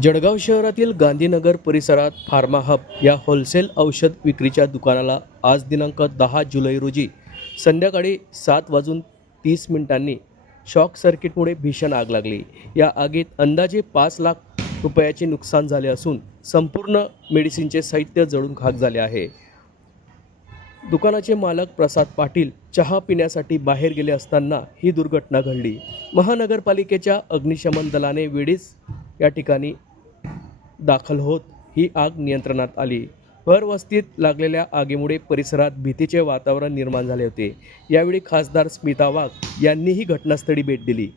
जळगाव शहरातील गांधीनगर परिसरात pharma hub या होलसेल औषध विक्रीच्या दुकानाला आज दिनांक दहा जुलै रोजी संध्याकाळी सात वाजून तीस मिनिटांनी शॉक सर्किटमुळे भीषण आग लागली. या आगीत अंदाजे पाच लाख रुपयाचे नुकसान झाले असून संपूर्ण मेडिसिनचे साहित्य जळून खाक झाले आहे. दुकानाचे मालक प्रसाद पाटील चहा पिण्यासाठी बाहेर गेले असताना ही दुर्घटना घडली. महानगरपालिकेच्या अग्निशमन दलाने वेळीच या ठिकाणी दाखल होत ही आग नियंत्रणात आली. भरवस्तीत लागलेल्या आगीमुळे परिसरात भीतीचे वातावरण निर्माण झाले होते. यावेळी खासदार स्मिता वाघ यांनीही घटनास्थळी भेट दिली.